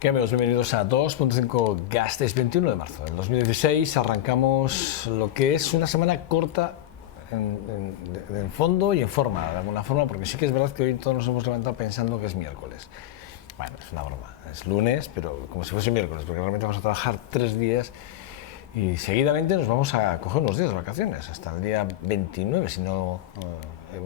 ¿Qué amigos? Bienvenidos a 2.5 Gasteiz 21 de marzo del 2016. Arrancamos lo que es una semana corta en fondo y en forma, de alguna forma, porque sí que es verdad que hoy todos nos hemos levantado pensando que es miércoles. Bueno, es una broma, es lunes, pero como si fuese miércoles, porque realmente vamos a trabajar 3 días y seguidamente nos vamos a coger unos días de vacaciones, hasta el día 29, si no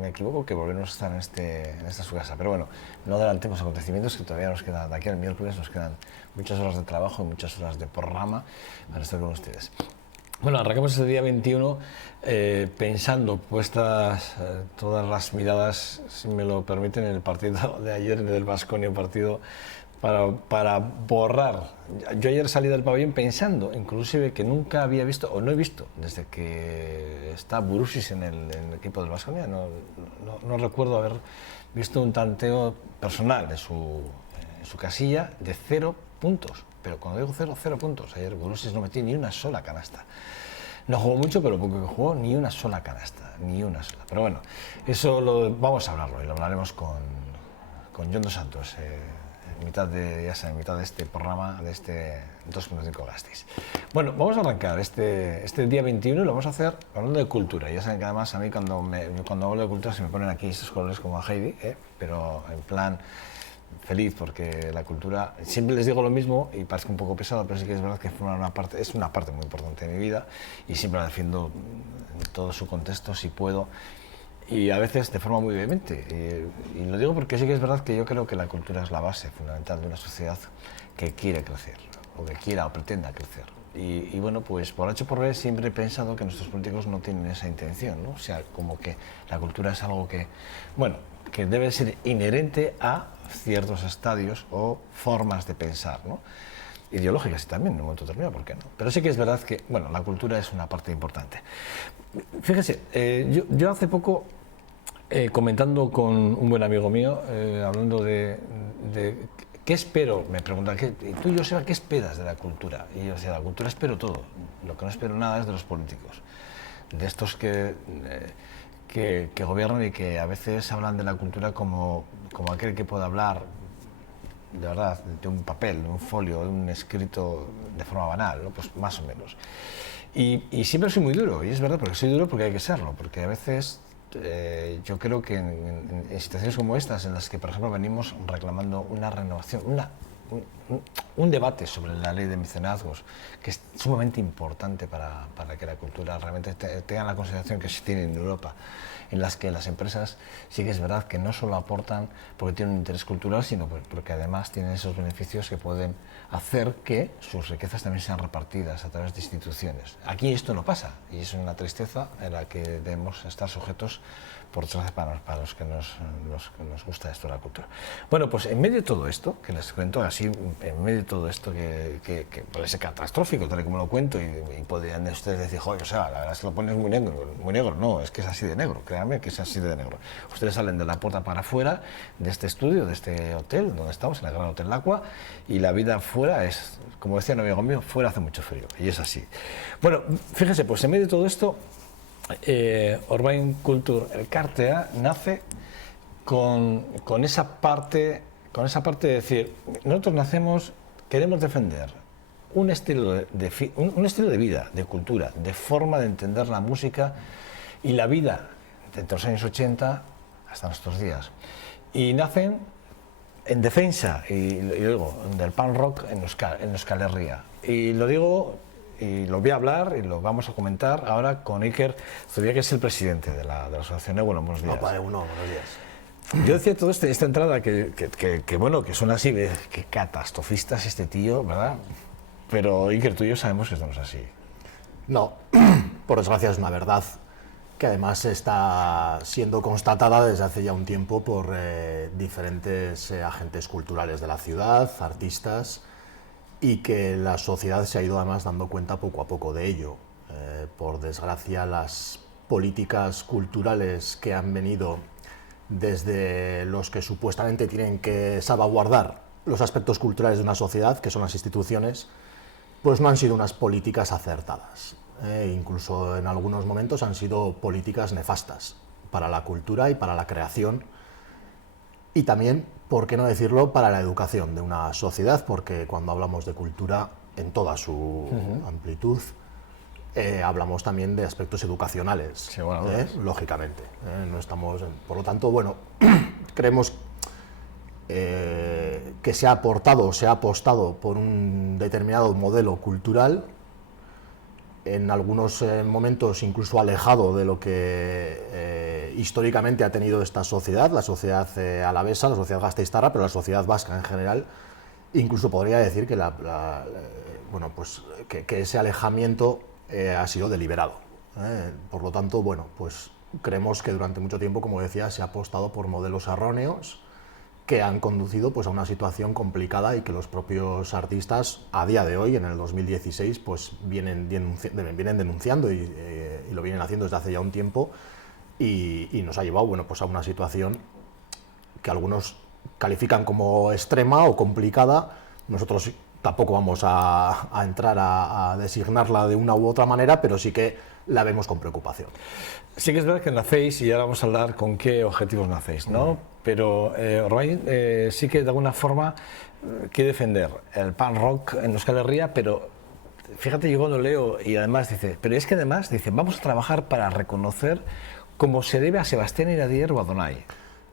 me equivoco, que volveremos a estar en esta su casa. Pero bueno, no adelantemos acontecimientos, que todavía nos quedan, de aquí al miércoles nos quedan muchas horas de trabajo y muchas horas de programa para estar con ustedes. Bueno, arrancamos el día 21 pensando, puestas todas las miradas, si me lo permiten, en el partido de ayer, en el Baskonia, un partido para borrar. Yo ayer salí del pabellón pensando, inclusive, que nunca había visto, o no he visto, desde que está Burusis en el equipo del Baskonia, no recuerdo haber visto un tanteo personal en su casilla de 0 puntos. Pero cuando digo 0 puntos, ayer Burusis no metió ni una sola canasta. No jugó mucho, pero poco que jugó, ni una sola canasta, ni una sola. Pero bueno, eso vamos a hablarlo y lo hablaremos con Jon dos Santos. En mitad de este programa, de este 2.5 Gasteiz. Bueno, vamos a arrancar este día 21 y lo vamos a hacer hablando de cultura. Ya saben que además a mí cuando hablo de cultura se me ponen aquí estos colores como a Heidi, pero en plan feliz, porque la cultura, siempre les digo lo mismo y parece un poco pesado, pero sí que es verdad que es una parte muy importante de mi vida y siempre la defiendo en todo su contexto, si puedo. Y a veces de forma muy vehemente. Y lo digo porque sí que es verdad que yo creo que la cultura es la base fundamental de una sociedad que quiere crecer, o que quiera o pretenda crecer. Y bueno, pues por H por B siempre he pensado que nuestros políticos no tienen esa intención, ¿no? O sea, como que la cultura es algo que, bueno, que debe ser inherente a ciertos estadios o formas de pensar, ¿no? Ideológicas y también en un momento determinado, ¿por qué no? Pero sí que es verdad que, bueno, la cultura es una parte importante. Fíjese, yo hace poco, comentando con un buen amigo mío, hablando de ¿qué espero? Me preguntan, tú, Joseba, ¿qué esperas de la cultura? Y yo decía, la cultura espero todo, lo que no espero nada es de los políticos, de estos que gobiernan y que a veces hablan de la cultura como aquel que puede hablar de verdad, de un papel, de un folio, de un escrito de forma banal, ¿no? Pues más o menos. Y siempre soy muy duro, y es verdad, porque soy duro porque hay que serlo, porque a veces yo creo que en situaciones como estas, en las que, por ejemplo, venimos reclamando una renovación, un debate sobre la ley de mecenazgos, que es sumamente importante para que la cultura realmente tenga la consideración que se tiene en Europa, en las que las empresas sí que es verdad que no solo aportan porque tienen un interés cultural, sino porque además tienen esos beneficios que pueden hacer que sus riquezas también sean repartidas a través de instituciones. Aquí esto no pasa, y es una tristeza en la que debemos estar sujetos, por desgracia, para los que nos gusta esto de la cultura. Bueno, pues en medio de todo esto, que les cuento así, en medio de todo esto que puede ser catastrófico, tal y como lo cuento, y podrían ustedes decir, joder, o sea, la verdad es que lo pones muy negro, no, es que es así de negro, créanme que es así de negro. Ustedes salen de la puerta para afuera de este estudio, de este hotel donde estamos, en el Gran Hotel Lacua, y la vida fuera es, como decía un amigo mío, fuera hace mucho frío, y es así. Bueno, fíjese, pues en medio de todo esto, Orbain Kultur Elkartea nace con esa parte de decir, nosotros queremos defender un estilo de vida, de cultura, de forma de entender la música y la vida desde los años 80 hasta nuestros días. Y nacen en defensa, y lo digo, del punk rock en Euskal Herria. Y lo digo, y lo voy a hablar y lo vamos a comentar ahora con Iker Zubiak, que es el presidente de la asociación. Bueno, buenos días. Buenos días. Yo decía todo esta entrada que bueno, que son así, que catastrofista es este tío, ¿verdad? Pero Iker, tú y yo sabemos que esto no es así. No, por desgracia es una verdad que además está siendo constatada desde hace ya un tiempo por diferentes agentes culturales de la ciudad, artistas, y que la sociedad se ha ido además dando cuenta poco a poco de ello. Por desgracia, las políticas culturales que han venido desde los que supuestamente tienen que salvaguardar los aspectos culturales de una sociedad, que son las instituciones, pues no han sido unas políticas acertadas. Incluso en algunos momentos han sido políticas nefastas para la cultura y para la creación y también, por qué no decirlo, para la educación de una sociedad, porque cuando hablamos de cultura en toda su amplitud, hablamos también de aspectos educacionales, Sí, bueno, lógicamente. No estamos, por lo tanto, bueno, creemos que se ha aportado, se ha apostado por un determinado modelo cultural, en algunos momentos incluso alejado de lo que históricamente ha tenido esta sociedad, la sociedad alavesa, la sociedad gasteiztarra, pero la sociedad vasca en general. Incluso podría decir que, bueno, pues, que ese alejamiento ha sido deliberado. Por lo tanto, bueno, pues creemos que durante mucho tiempo, como decía, se ha apostado por modelos erróneos que han conducido, pues, a una situación complicada y que los propios artistas a día de hoy, en el 2016, pues vienen denunciando y lo vienen haciendo desde hace ya un tiempo, y nos ha llevado, bueno, pues a una situación que algunos califican como extrema o complicada. Nosotros tampoco vamos a entrar a designarla de una u otra manera, pero sí que la vemos con preocupación. Sí que es verdad que nacéis, y ahora vamos a hablar con qué objetivos nacéis, ¿no? Pero Orbáin sí que de alguna forma quiere defender el punk rock en Euskal Herria, pero fíjate, yo cuando leo, y además dice, pero es que además dice, vamos a trabajar para reconocer cómo se debe a Sebastián Iradier o a Donai.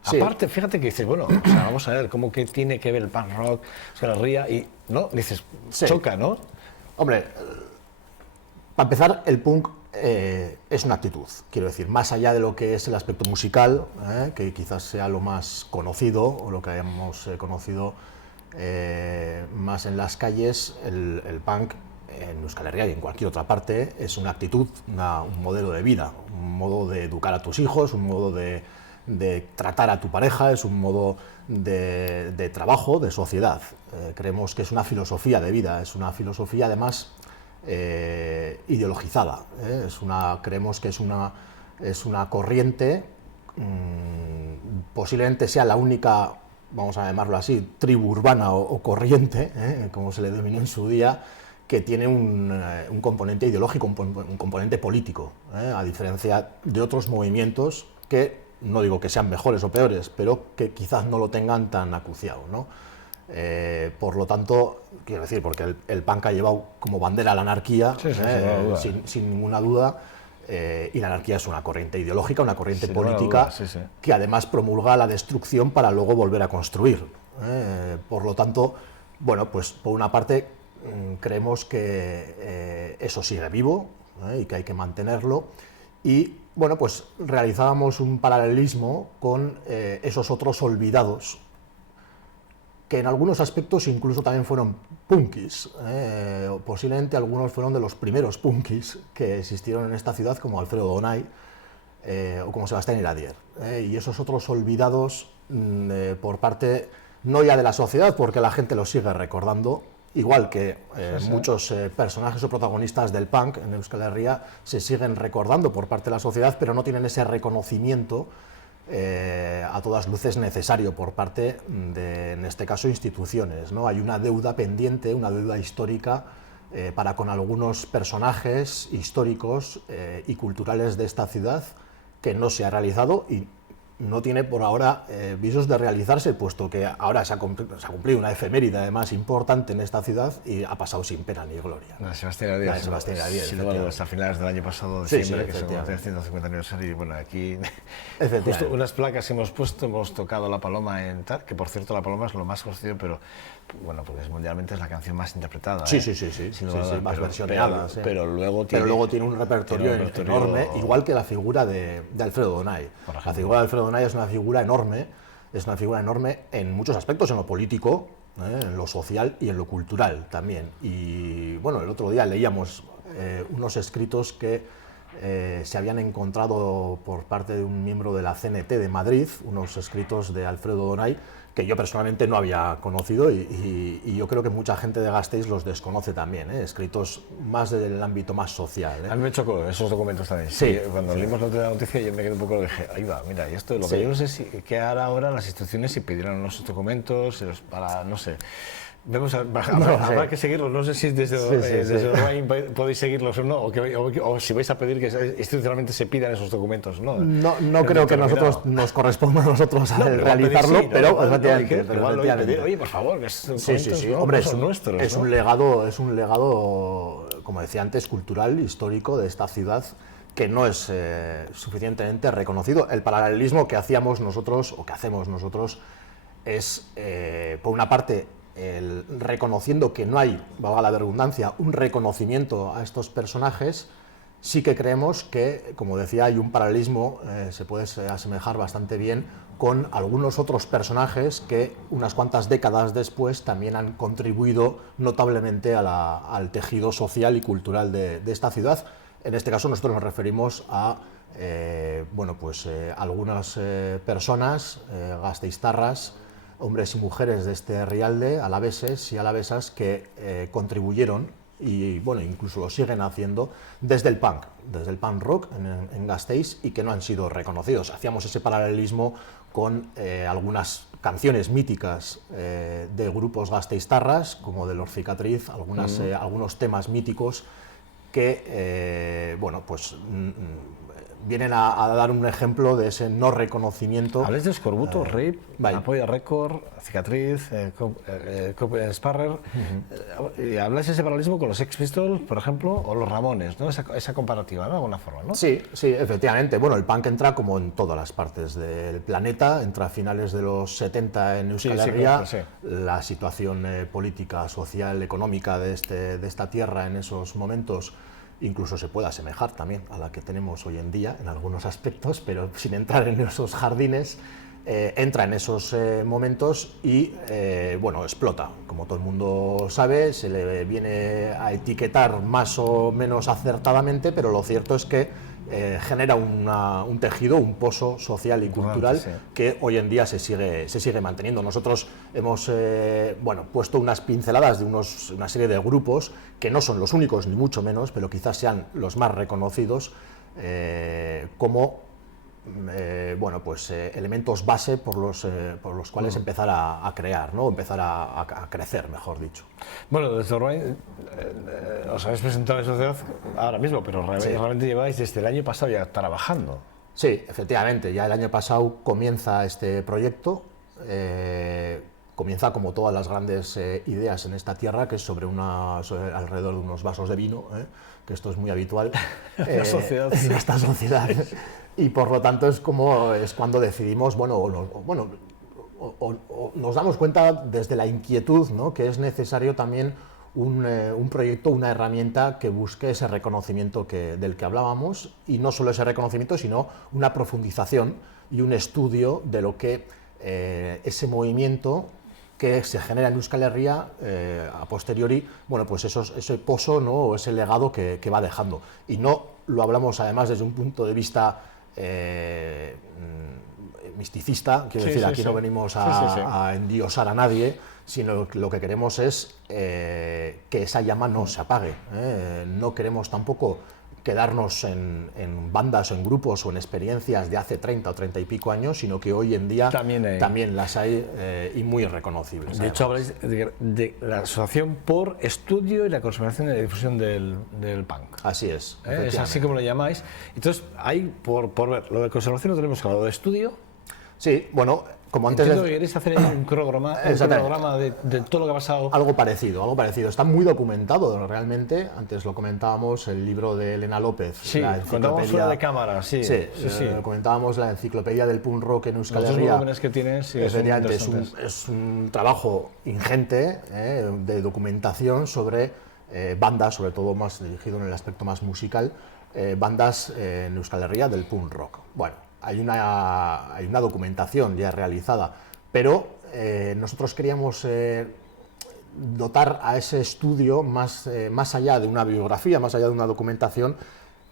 Sí. Aparte, fíjate que dices, bueno, o sea, vamos a ver cómo que tiene que ver el punk rock, Euskal Herria, y no, dices, sí, choca, ¿no? Hombre, para empezar, el punk es una actitud, quiero decir, más allá de lo que es el aspecto musical, que quizás sea lo más conocido o lo que hayamos conocido más en las calles, el punk en Euskal Herria y en cualquier otra parte es una actitud, un modelo de vida, un modo de educar a tus hijos, un modo de tratar a tu pareja, es un modo de trabajo, de sociedad. Creemos que es una filosofía de vida, es una filosofía además ideologizada. Creemos que es una corriente, posiblemente sea la única, vamos a llamarlo así, tribu urbana o corriente, como se le denominó en su día, que tiene un componente ideológico, un componente político, a diferencia de otros movimientos que, no digo que sean mejores o peores, pero que quizás no lo tengan tan acuciado, ¿no? Por lo tanto, quiero decir, porque el punk ha llevado como bandera la anarquía, sin ninguna duda, y la anarquía es una corriente ideológica, una corriente política, que además promulga la destrucción para luego volver a construir. Por lo tanto, bueno, pues por una parte creemos que eso sigue vivo y que hay que mantenerlo, y bueno, pues realizábamos un paralelismo con esos otros olvidados, que en algunos aspectos incluso también fueron punkis, posiblemente algunos fueron de los primeros punkis que existieron en esta ciudad, como Alfredo Donai o como Sebastián Iradier, y esos otros olvidados por parte no ya de la sociedad, porque la gente los sigue recordando, igual que muchos personajes o protagonistas del punk en Euskal Herria se siguen recordando por parte de la sociedad, pero no tienen ese reconocimiento a todas luces necesario por parte de, en este caso, instituciones, ¿no? Hay una deuda pendiente, una deuda histórica para con algunos personajes históricos y culturales de esta ciudad, que no se ha realizado y no tiene por ahora visos de realizarse, puesto que ahora se ha cumplido una efeméride además importante en esta ciudad y ha pasado sin pena ni gloria. Sebastián Iradier, sin lugar a dudas, a finales del año pasado, diciembre, que se conmemora el 150 aniversario, y bueno, aquí justo unas placas hemos puesto, hemos tocado La Paloma en tal, que por cierto La Paloma es lo más conocido, pero bueno, porque mundialmente es la canción más interpretada. Sí, más versioneada. Pero luego tiene un repertorio enorme, igual que la figura de Alfredo Donai. La figura de Alfredo Donai es una figura enorme en muchos aspectos, en lo político, en lo social y en lo cultural también. Y bueno, el otro día leíamos unos escritos que se habían encontrado por parte de un miembro de la CNT de Madrid, unos escritos de Alfredo Donai, que yo personalmente no había conocido, y yo creo que mucha gente de Gasteiz los desconoce también, escritos más del ámbito más social. A mí me chocó esos documentos también. Sí, cuando leímos la noticia yo me quedé un poco, lo dije, ahí va, mira, y esto lo que yo no sé si qué hará ahora las instituciones, si pedirán unos documentos para, no sé. Habrá que seguirlos, no sé si desde Uruguay podéis seguirlos o no, o si vais a pedir que institucionalmente se pidan esos documentos. No creo que nos corresponda a nosotros realizarlo, pero efectivamente. Oye, por favor, que sí. Hombre, son nuestros. Es un legado, como decía antes, cultural, histórico de esta ciudad, que no es suficientemente reconocido. El paralelismo que hacíamos nosotros, o que hacemos nosotros, es, por una parte, reconociendo que no hay, valga la redundancia, un reconocimiento a estos personajes. Sí que creemos que, como decía, hay un paralelismo, se puede asemejar bastante bien con algunos otros personajes que unas cuantas décadas después también han contribuido notablemente al tejido social y cultural de esta ciudad. En este caso nosotros nos referimos a algunas personas, gasteiztarras, hombres y mujeres de este Rialde, alaveses y alavesas, que contribuyeron y incluso lo siguen haciendo desde el punk rock en Gasteiz, y que no han sido reconocidos. Hacíamos ese paralelismo con algunas canciones míticas de grupos gasteiztarras, como de Los Cicatriz, algunos temas míticos que vienen a dar un ejemplo de ese no reconocimiento. Habláis de Escorbuto, Rip, Apoya Record, Cicatriz, Sparrer. Habláis de ese paralelismo con los Sex Pistols, por ejemplo, o los Ramones, ¿no? Esa comparativa, ¿no? De alguna forma, ¿no? Sí, efectivamente. Bueno, el punk entra como en todas las partes del planeta, entra a finales de los 70 en Euskal Herria. La situación política, social, económica de esta tierra en esos momentos incluso se puede asemejar también a la que tenemos hoy en día en algunos aspectos, pero sin entrar en esos jardines. Entra en esos momentos y explota. Como todo el mundo sabe, se le viene a etiquetar más o menos acertadamente, pero lo cierto es que genera un tejido, un pozo social y cultural que hoy en día se sigue manteniendo. Nosotros hemos puesto unas pinceladas de una serie de grupos que no son los únicos ni mucho menos, pero quizás sean los más reconocidos como elementos base por los cuales empezar a crear, ¿no? Empezar a crecer, mejor dicho. Bueno, desde Uruguay os habéis presentado en sociedad ahora mismo, pero realmente lleváis desde el año pasado ya trabajando. Sí, efectivamente, ya el año pasado comienza este proyecto. Comienza como todas las grandes ideas en esta tierra, que es sobre alrededor de unos vasos de vino, que esto es muy habitual en esta sociedad. Y por lo tanto es cuando decidimos, nos damos cuenta desde la inquietud, ¿no?, que es necesario también un proyecto, una herramienta que busque ese reconocimiento del que hablábamos, y no solo ese reconocimiento, sino una profundización y un estudio de lo que ese movimiento que se genera en Euskal Herria a posteriori, ese pozo, ¿no?, o ese legado que va dejando. Y no lo hablamos además desde un punto de vista misticista, quiero decir, aquí no venimos a endiosar a nadie, sino lo que queremos es que esa llama no se apague. No queremos tampoco quedarnos en bandas o en grupos o en experiencias de hace 30 o 30 y pico años, sino que hoy en día también las hay y muy reconocibles. De hecho, habláis de la Asociación por Estudio y la Conservación y la Difusión del Punk. Así es. Es así como lo llamáis. Entonces, hay, por ver, lo de conservación lo tenemos claro, lo de estudio. Sí, bueno, como antes... Entiendo que queréis hacer un cronograma de todo lo que ha pasado. Algo parecido. Está muy documentado realmente. Antes lo comentábamos, el libro de Elena López. Sí, contábamos fuera de cámara, sí. Comentábamos la enciclopedia del punk rock en Euskal Herria. Los volúmenes que tienes, efectivamente, es un trabajo ingente de documentación sobre bandas, sobre todo más dirigido en el aspecto más musical, bandas en Euskal Herria del punk rock. Bueno, hay una documentación ya realizada, pero nosotros queríamos dotar a ese estudio, más allá de una biografía, más allá de una documentación,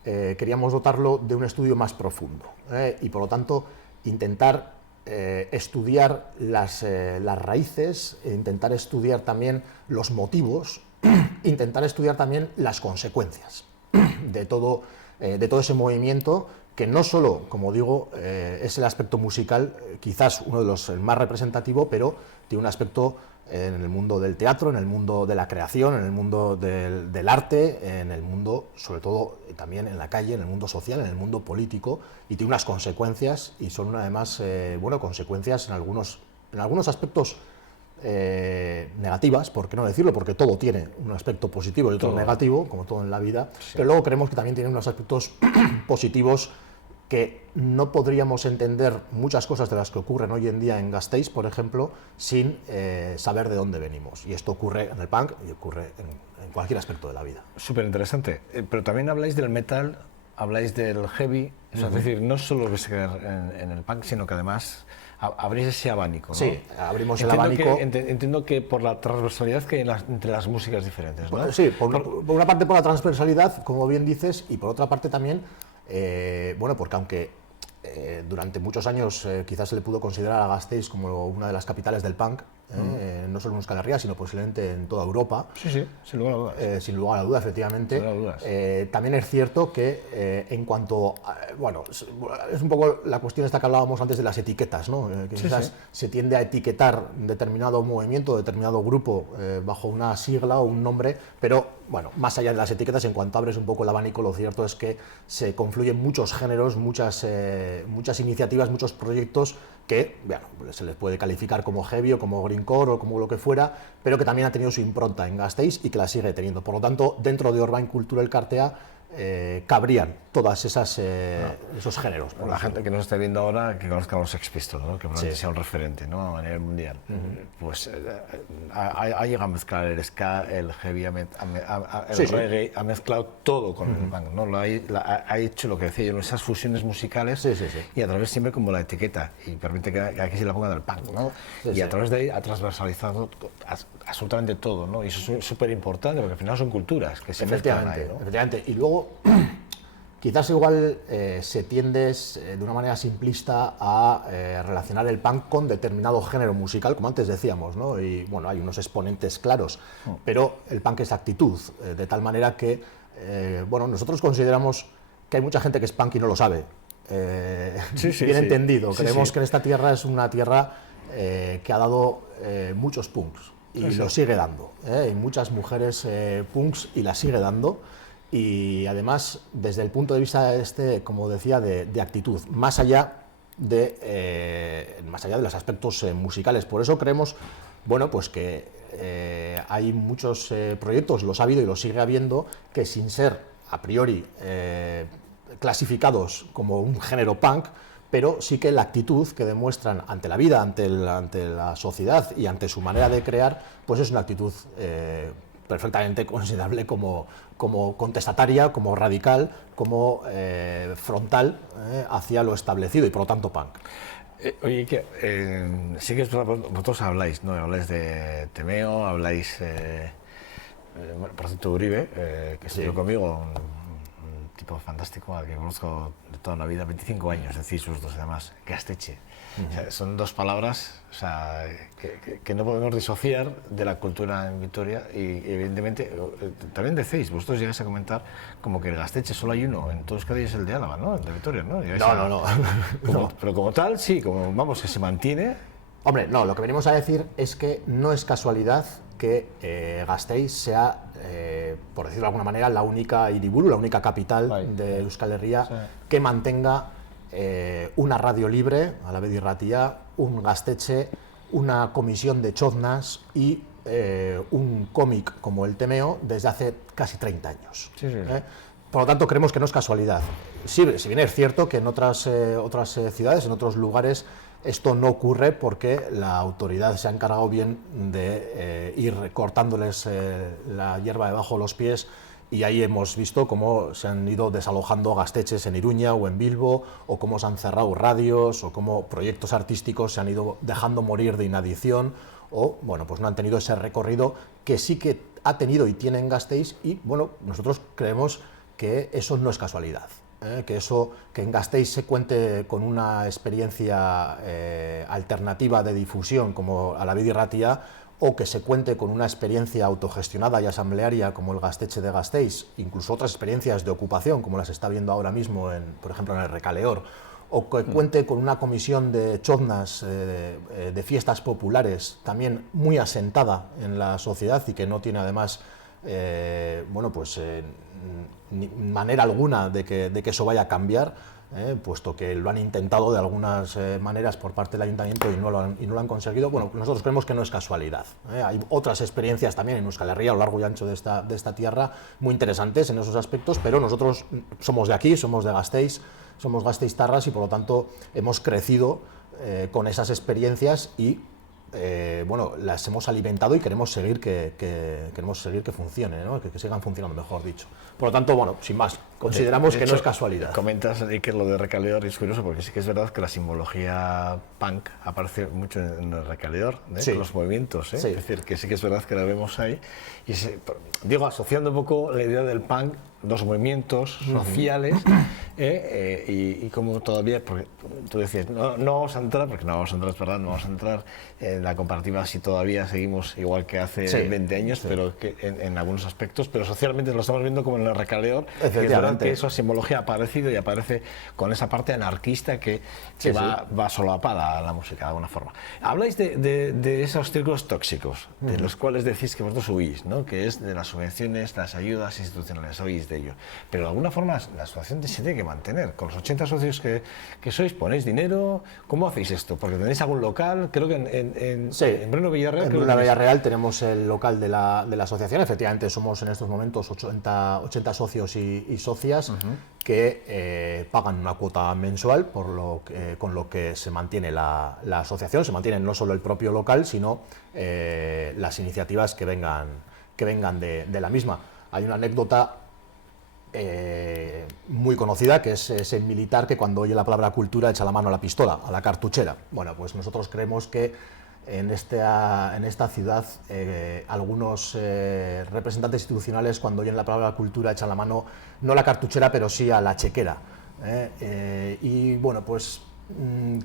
queríamos dotarlo de un estudio más profundo, y por lo tanto intentar estudiar las raíces, intentar estudiar también los motivos, intentar estudiar también las consecuencias de todo ese movimiento, que no solo, como digo, es el aspecto musical, quizás uno de los más representativo, pero tiene un aspecto en el mundo del teatro, en el mundo de la creación, en el mundo del arte, en el mundo, sobre todo también en la calle, en el mundo social, en el mundo político, y tiene unas consecuencias, y son además consecuencias en algunos aspectos negativas, por qué no decirlo, porque todo tiene un aspecto positivo y otro negativo, como todo en la vida, pero luego creemos que también tiene unos aspectos positivos que no podríamos entender muchas cosas de las que ocurren hoy en día en Gasteiz, por ejemplo, sin saber de dónde venimos. Y esto ocurre en el punk y ocurre en cualquier aspecto de la vida. Súper interesante. Pero también habláis del metal, habláis del heavy, es decir, no solo vais a quedar en el punk, sino que además abrís ese abanico, ¿no? Sí, abrimos el abanico. Entiendo que por la transversalidad que hay entre las músicas diferentes, ¿no? Sí, por una parte por la transversalidad, como bien dices, y por otra parte también, porque aunque durante muchos años quizás se le pudo considerar a Gasteiz como una de las capitales del punk, no solo en Euskal Herria, sino posiblemente en toda Europa. Sí, sin lugar a dudas. Sin lugar a dudas, efectivamente. Sin lugar a dudas. También es cierto que en cuanto es un poco la cuestión esta que hablábamos antes de las etiquetas, ¿no? Que quizás se tiende a etiquetar determinado movimiento, determinado grupo bajo una sigla o un nombre, pero bueno, más allá de las etiquetas, en cuanto abres un poco el abanico, lo cierto es que se confluyen muchos géneros, muchas iniciativas, muchos proyectos que se les puede calificar como heavy o como greencore o como lo que fuera, pero que también ha tenido su impronta en Gasteiz y que la sigue teniendo. Por lo tanto, dentro de Urban Culture Elkartea cabrían todas esos géneros. La gente que nos esté viendo ahora, que conozca a los Sex Pistols, ¿no? Que probablemente sea un referente, ¿no? A nivel mundial. Pues ha llegado a mezclar el ska, el heavy, el reggae, ha mezclado todo con el punk, ¿no? Ha hecho lo que decía yo, esas fusiones musicales y a través siempre como la etiqueta, y permite que aquí se la pongan del punk, ¿no? A través de ahí ha transversalizado absolutamente todo, ¿no? Y eso es súper importante porque al final son culturas que se mezclan ahí, ¿no? Efectivamente. Y luego quizás igual se tiende de una manera simplista a relacionar el punk con determinado género musical, como antes decíamos, ¿no? Y bueno, hay unos exponentes claros, pero el punk es actitud, de tal manera que nosotros consideramos que hay mucha gente que es punk y no lo sabe. Bien entendido. Creemos que en esta tierra es una tierra que ha dado muchos punks y lo sigue dando. Hay muchas mujeres punks y las sigue dando. Y además, desde el punto de vista como decía, de actitud, más allá de los aspectos musicales. Por eso creemos, que hay muchos proyectos, los ha habido y los sigue habiendo, que sin ser a priori clasificados como un género punk, pero sí que la actitud que demuestran ante la vida, ante la sociedad y ante su manera de crear, pues es una actitud perfectamente considerable como contestataria, como radical, como frontal hacia lo establecido y por lo tanto punk. Oye, sí que vosotros habláis, ¿no? Habláis de Temeo, habláis, por cierto, Uribe, que estudió conmigo, un tipo fantástico al que conozco de toda la vida, 25 años, decís sus dos además, Gaztetxe. O sea, son dos palabras, o sea, que no podemos disociar de la cultura en Vitoria y evidentemente también decís, vosotros llegáis a comentar como que el Gaztetxe solo hay uno, en todo Euskadi es el de Álava, ¿no? El de Vitoria, ¿no? No. Pero como tal, sí, como vamos, que se mantiene. Hombre, no, lo que venimos a decir es que no es casualidad que Gasteiz sea, por decirlo de alguna manera, la única hiriburu, la única capital de Euskal Herria que mantenga una radio libre, a la vez Irratia, un Gaztetxe, una comisión de choznas y un cómic como el Temeo desde hace casi 30 años. Por lo tanto, creemos que no es casualidad. Si bien es cierto que en otras ciudades, en otros lugares, esto no ocurre porque la autoridad se ha encargado bien de ir cortándoles la hierba debajo de los pies. Y ahí hemos visto cómo se han ido desalojando gaztetxes en Iruña o en Bilbo, o cómo se han cerrado radios, o cómo proyectos artísticos se han ido dejando morir de inadición, o pues no han tenido ese recorrido que sí que ha tenido y tiene en Gasteiz. Y nosotros creemos que eso no es casualidad, que en Gasteiz se cuente con una experiencia alternativa de difusión como a la Vida Irratia, o que se cuente con una experiencia autogestionada y asamblearia como el Gaztetxe de Gasteiz, incluso otras experiencias de ocupación como las está viendo ahora mismo, por ejemplo en el Recaleor o que cuente con una comisión de choznas, de fiestas populares, también muy asentada en la sociedad y que no tiene además ni manera alguna de que eso vaya a cambiar, puesto que lo han intentado de algunas maneras por parte del ayuntamiento y no lo han conseguido. Bueno, nosotros creemos que no es casualidad. Hay otras experiencias también en Euskal Herria, a lo largo y ancho de esta tierra, muy interesantes en esos aspectos, pero nosotros somos de aquí, somos de Gasteiz, somos gasteiztarras y por lo tanto hemos crecido con esas experiencias y las hemos alimentado y queremos seguir que funcione, ¿no? que sigan funcionando, mejor dicho. Por lo tanto, bueno, sin más, consideramos que no es casualidad. Comentas que lo de Recaleor es curioso porque sí que es verdad que la simbología punk aparece mucho en el Recaleor, sí. Con los movimientos, Sí. Es decir, que sí que es verdad que la vemos ahí. Y digo, asociando un poco la idea del punk, los movimientos sociales, y como todavía, porque tú decías, no vamos a entrar, porque no vamos a entrar, es verdad, no vamos a entrar en la comparativa si todavía seguimos igual que hace 20 años, pero que en algunos aspectos, pero socialmente lo estamos viendo como en el Recaleor, que es verdad que esa simbología ha aparecido y aparece con esa parte anarquista que va solapada a la música de alguna forma. Habláis de esos círculos tóxicos, de los cuales decís que vosotros huís, ¿no? Que es de las subvenciones, las ayudas institucionales, huís de ello. Pero de alguna forma la asociación se tiene que mantener. Con los 80 socios que sois, ¿ponéis dinero? ¿Cómo hacéis esto? Porque tenéis algún local, creo que en Bruno Villarreal. En Bruno Villarreal tenemos el local de la asociación. Efectivamente, somos en estos momentos 80 socios y socias que pagan una cuota mensual con lo que se mantiene la asociación. Se mantiene no solo el propio local, sino las iniciativas que vengan de la misma. Hay una anécdota muy conocida, que es ese militar que cuando oye la palabra cultura echa la mano a la pistola, a la cartuchera. Bueno, pues nosotros creemos que en esta ciudad algunos representantes institucionales cuando oyen la palabra cultura echan la mano, no a la cartuchera, pero sí a la chequera. Y bueno, pues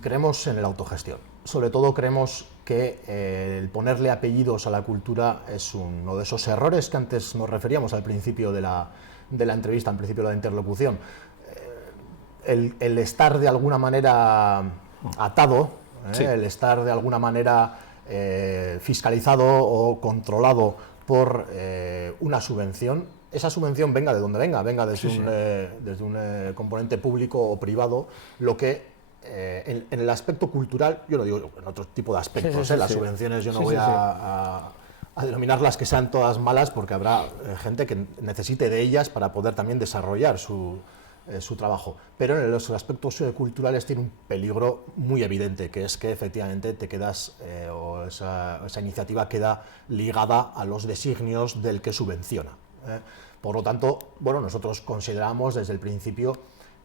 creemos en la autogestión. Sobre todo creemos que el ponerle apellidos a la cultura es uno de esos errores que antes nos referíamos al principio de la entrevista, al principio de la interlocución. El estar de alguna manera atado, el estar de alguna manera fiscalizado o controlado por una subvención, esa subvención venga de donde venga desde un componente público o privado, lo que en el aspecto cultural, yo no digo en otro tipo de aspectos, las subvenciones yo no voy a denominarlas que sean todas malas, porque habrá gente que necesite de ellas para poder también desarrollar su trabajo, pero en los aspectos culturales tiene un peligro muy evidente, que es que efectivamente te quedas, o esa iniciativa queda ligada a los designios del que subvenciona. Por lo tanto, bueno, nosotros consideramos desde el principio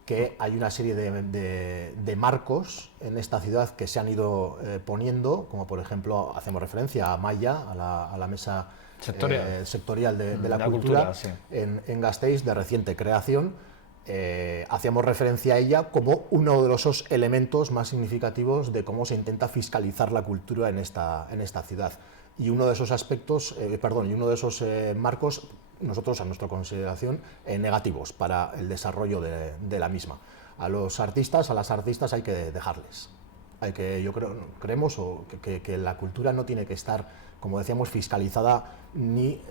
que hay una serie de marcos en esta ciudad que se han ido poniendo, como por ejemplo, hacemos referencia a Maya, a la mesa sectorial de la cultura en Gasteiz, de reciente creación. Hacíamos referencia a ella como uno de esos elementos más significativos de cómo se intenta fiscalizar la cultura en esta ciudad. Y uno de esos aspectos, y uno de esos marcos, nosotros a nuestra consideración, negativos para el desarrollo de la misma. A las artistas hay que dejarles. Creemos que la cultura no tiene que estar, como decíamos, fiscalizada ni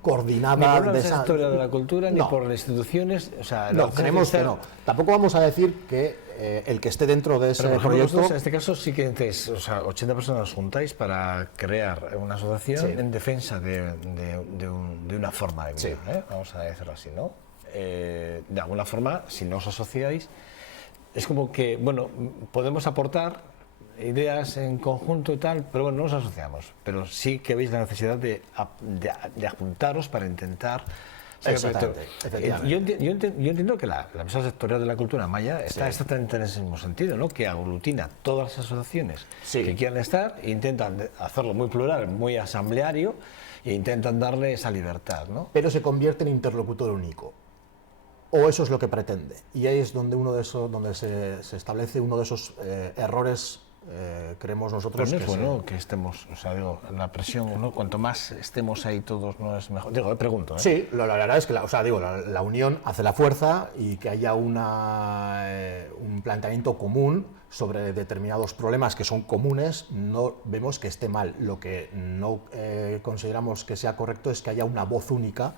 coordinada. Ni por la historia de la cultura, ni por las instituciones. O sea, no, creemos que no. Tampoco vamos a decir que el que esté dentro de ese proyecto... En este caso sí que 80 personas os juntáis para crear una asociación en defensa de una forma de vida, vamos a decirlo así, ¿no? De alguna forma, si no os asociáis, es como que, bueno, podemos aportar ideas en conjunto y tal, pero bueno, no nos asociamos, pero sí que veis la necesidad de juntaros para intentar... Exactamente, efectivamente. Yo entiendo que la mesa sectorial de la cultura maya está exactamente en ese mismo sentido, ¿no? Que aglutina todas las asociaciones que quieran estar e intentan hacerlo muy plural, muy asambleario, e intentan darle esa libertad, ¿no? Pero se convierte en interlocutor único, o eso es lo que pretende, y ahí es donde donde se establece uno de esos errores Creemos nosotros Pero no es que bueno que estemos, o sea, digo, la presión, ¿no? Cuanto más estemos ahí todos, no es mejor. Digo, pregunto, ¿eh? Sí, la verdad es que la unión hace la fuerza, y que haya un planteamiento común sobre determinados problemas que son comunes, no vemos que esté mal. Lo que no consideramos que sea correcto es que haya una voz única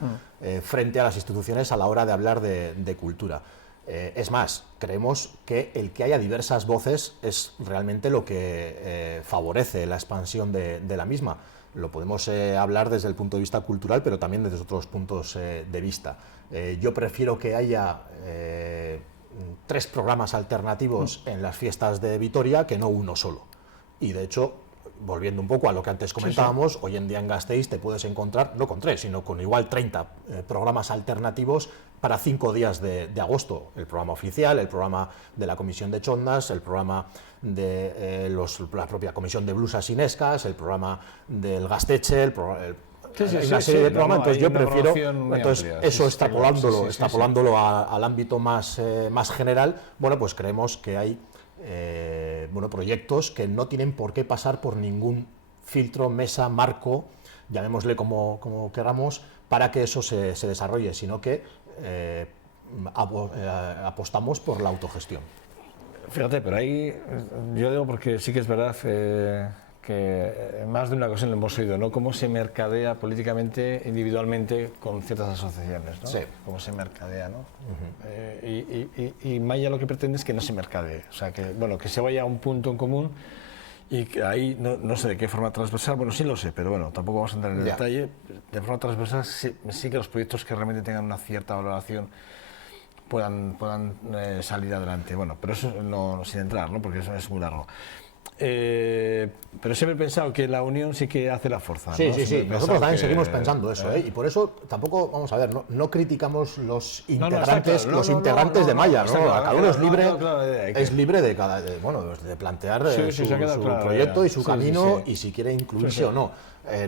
frente a las instituciones a la hora de hablar de cultura. Es más, creemos que el que haya diversas voces es realmente lo que favorece la expansión de la misma. Lo podemos hablar desde el punto de vista cultural, pero también desde otros puntos de vista. Yo prefiero que haya 3 programas alternativos en las fiestas de Vitoria que no uno solo. Y de hecho, volviendo un poco a lo que antes comentábamos, hoy en día en Gasteiz te puedes encontrar, no con 3, sino con igual 30 programas alternativos para 5 días de agosto. El programa oficial, el programa de la Comisión de Chondas, el programa de la propia Comisión de Blusas Inescas, el programa del Gasteche, hay una serie de programas. Entonces yo prefiero eso extrapolándolo al ámbito más general. Bueno, pues creemos que hay proyectos que no tienen por qué pasar por ningún filtro, mesa, marco, llamémosle como queramos, para que eso se desarrolle, sino que apostamos por la autogestión. Fíjate, pero ahí yo digo, porque sí que es verdad que más de una ocasión lo hemos oído, ¿no? Cómo se mercadea políticamente, individualmente, con ciertas asociaciones, ¿no? Sí. Cómo se mercadea, ¿no? Y Maya lo que pretende es que no se mercadee, o sea, que se vaya a un punto en común, y que ahí, no sé de qué forma transversal, bueno, sí lo sé, pero bueno, tampoco vamos a entrar en el detalle. De forma transversal sí que los proyectos que realmente tengan una cierta valoración puedan salir adelante. Bueno, pero eso no sin entrar, ¿no? Porque eso es muy largo. Pero siempre he pensado que la unión sí que hace la fuerza, ¿no? Sí. Nosotros también seguimos pensando eso, y por eso tamporo, vamos a ver, no criticamos los integrantes, de Maya, ¿no? Cada uno es libre de plantear su proyecto y su camino, y si quiere incluirse o no.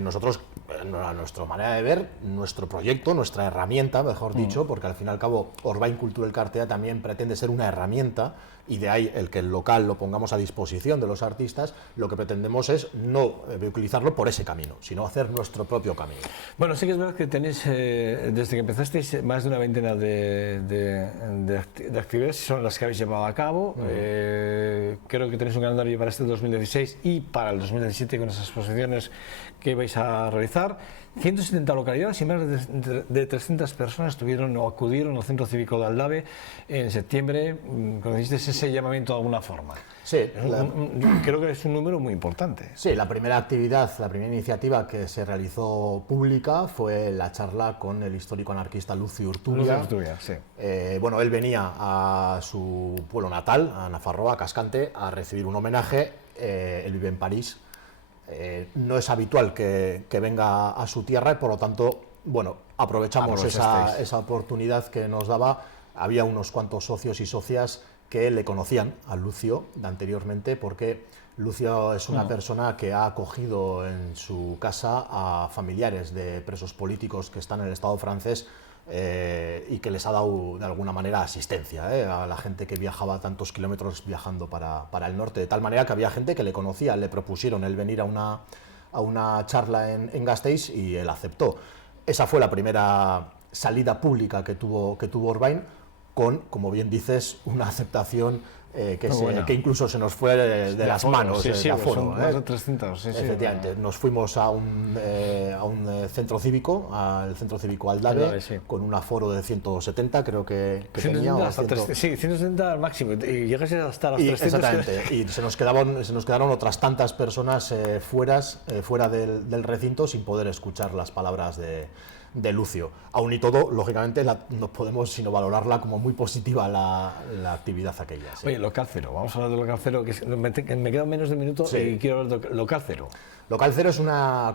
Nosotros, a nuestra manera de ver, nuestro proyecto, nuestra herramienta, mejor dicho, porque al fin y al cabo Orbain Kultur Elkartea también pretende ser una herramienta, y de ahí el que el local lo pongamos a disposición de los artistas. Lo que pretendemos es no utilizarlo por ese camino, sino hacer nuestro propio camino. Bueno, sí que es verdad que tenéis, desde que empezasteis, más de una veintena de actividades, son las que habéis llevado a cabo. Creo que tenéis un calendario para este 2016 y para el 2017 con esas exposiciones que vais a realizar. 170 localidades y más de 300 personas estuvieron o acudieron al Centro Cívico de Aldave en septiembre. ¿Conociste ese llamamiento de alguna forma? Sí. Creo que es un número muy importante. Sí, la primera actividad, la primera iniciativa que se realizó pública fue la charla con el histórico anarquista Lucio Urturia. Sí. Él venía a su pueblo natal, a Nafarroa, a Cascante, a recibir un homenaje. Él vive en París. No es habitual que venga a su tierra, y por lo tanto, aprovechamos esa oportunidad que nos daba. Había unos cuantos socios y socias que le conocían a Lucio de anteriormente, porque Lucio es una persona que ha acogido en su casa a familiares de presos políticos que están en el Estado francés, y que les ha dado de alguna manera asistencia a la gente que viajaba tantos kilómetros viajando para el norte, de tal manera que había gente que le conocía, le propusieron el venir a una charla en Gasteiz, y él aceptó. Esa fue la primera salida pública que tuvo Orbain, con, como bien dices, una aceptación que incluso se nos fue de las manos, de aforo. Más de 300, Efectivamente, nos fuimos a un centro cívico, al Centro Cívico Aldave, con un aforo de 170, creo que 170 tenía. Sí, 170 al máximo, y llegas hasta las 300. Exactamente, y se nos quedaron otras tantas personas fuera del recinto, sin poder escuchar las palabras de Lucio. Aún y todo, lógicamente, no podemos sino valorarla como muy positiva la actividad aquella. Sí. Oye, Local Cero, vamos a hablar de Local Cero, que me queda menos de un minuto, y quiero hablar de Local Cero. Local Cero es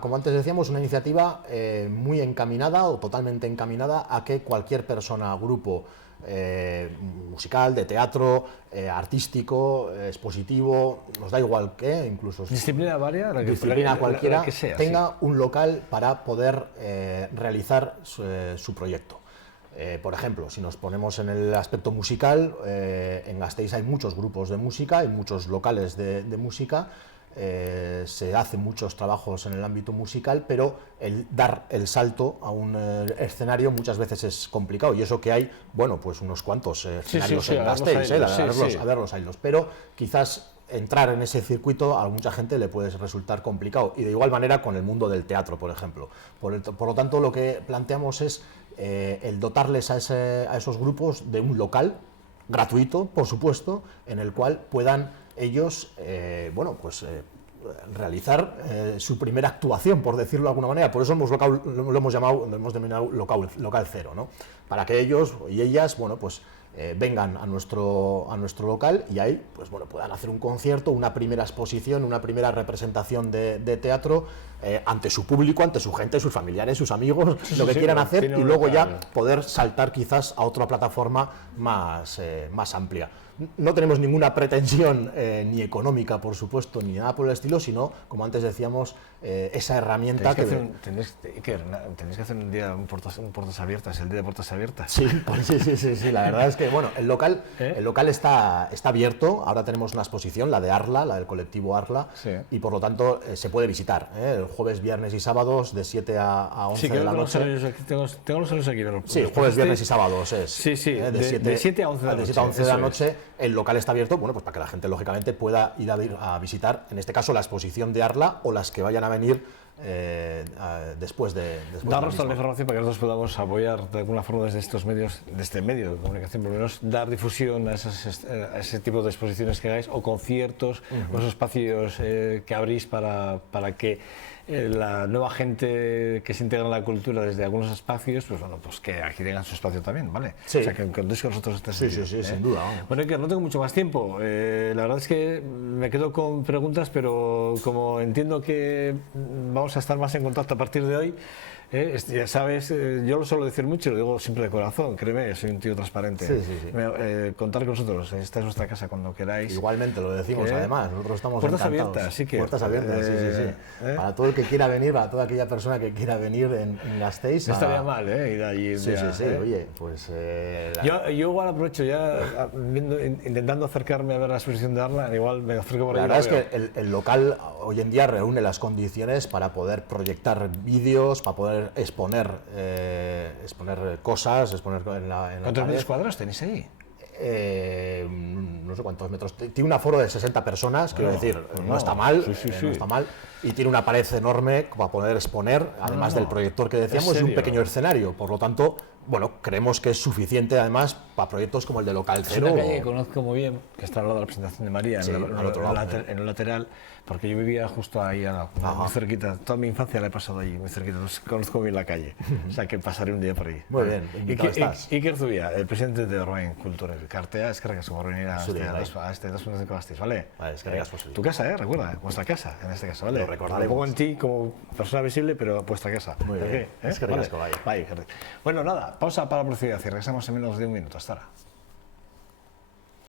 como antes decíamos, una iniciativa muy encaminada, o totalmente encaminada, a que cualquier persona, grupo musical, de teatro, artístico, expositivo, nos da igual qué, incluso disciplina varia, disciplina cualquiera, que sea, tenga un local para poder realizar su proyecto. Por ejemplo, si nos ponemos en el aspecto musical, en Gasteiz hay muchos grupos de música, hay muchos locales de música, se hacen muchos trabajos en el ámbito musical, pero el dar el salto a un escenario muchas veces es complicado, y eso que hay, bueno, pues unos cuantos escenarios en Gasteiz, a verlos haylos, pero quizás entrar en ese circuito a mucha gente le puede resultar complicado, y de igual manera con el mundo del teatro, por ejemplo. Por lo tanto, lo que planteamos es el dotarles a esos grupos de un local gratuito, por supuesto, en el cual puedan ellos, realizar su primera actuación, por decirlo de alguna manera. Por eso lo hemos denominado local cero, ¿no? Para que ellos y ellas, bueno, pues vengan a nuestro local y ahí, pues bueno, puedan hacer un concierto, una primera exposición, una primera representación de teatro ante su público, ante su gente, sus familiares, sus amigos, lo que quieran hacer, y luego ya poder saltar quizás a otra plataforma más amplia. No tenemos ninguna pretensión ni económica, por supuesto, ni nada por el estilo, sino, como antes decíamos, esa herramienta tenéis que hacer un día un puertas abiertas, el día de puertas abiertas. Sí, sí, la verdad es que bueno, el local está abierto. Ahora tenemos una exposición, la de Arla, la del colectivo Arla, y por lo tanto se puede visitar jueves, viernes y sábados de 7 a 11 de la noche. Tengo los horarios aquí. Sí, jueves, viernes y sábados es. Sí, de 7 a 11 de la noche. El local está abierto, bueno, pues para que la gente lógicamente pueda ir a visitar, en este caso, la exposición de Arla o las que vayan a venir después de darnos toda la información para que nosotros podamos apoyar de alguna forma desde estos medios, de este medio de comunicación, por lo menos dar difusión a ese tipo de exposiciones que hagáis, o conciertos, o esos espacios que abrís para que la nueva gente que se integra en la cultura desde algunos espacios, pues bueno, pues que aquí tengan su espacio también, ¿vale? Sí. O sea, que contéis con nosotros este sentido. Sí, sin duda. Vamos. Bueno, Iker, no tengo mucho más tiempo. La verdad es que me quedo con preguntas, pero como entiendo que vamos a estar más en contacto a partir de hoy, ya sabes, yo lo suelo decir mucho y lo digo siempre de corazón, créeme, soy un tío transparente. Sí. Contar con nosotros, esta es nuestra casa cuando queráis. Igualmente, lo decimos además, nosotros estamos puertas encantados. Abiertas, sí que. Puertas abiertas, sí. Para todo el que quiera venir, para toda aquella persona que quiera venir en Gasteiz. No estaría mal, ir allí. Sí, oye, pues... Yo igual aprovecho ya, intentando acercarme a ver la exposición de Arla, igual me acerco por ahí. La verdad es que el local hoy en día reúne las condiciones para poder proyectar vídeos, para poder exponer cosas, exponer en la ¿Cuántos metros cuadrados tenéis ahí? No sé cuántos metros. Tiene un aforo de 60 personas, quiero decir, no está mal, no está mal. Y tiene una pared enorme para poder exponer, además del proyector que decíamos, y un pequeño escenario. Por lo tanto, bueno, creemos que es suficiente además para proyectos como el de Local Cero. Es una calle que conozco muy bien, que está al lado de la presentación de María, en el lateral, porque yo vivía justo ahí, muy cerquita. Toda mi infancia la he pasado allí, muy cerquita. Conozco bien la calle, o sea que pasaré un día por ahí. Muy bien, invitado estás. Iker Zubia, el presidente de Orbain Cultura. Cartea, eskerrik asko por venir a este 2.5 Gasteiz, ¿vale? Vale, eskerrik asko. Tu casa, recuerda, vuestra casa, en este caso, ¿vale? Lo recordaremos. Lo pongo en ti como persona visible, pero vuestra casa. Muy bien, eskerrik asko, Bueno, nada, pausa para la publicidad y regresamos en menos de un minuto. Hasta ahora.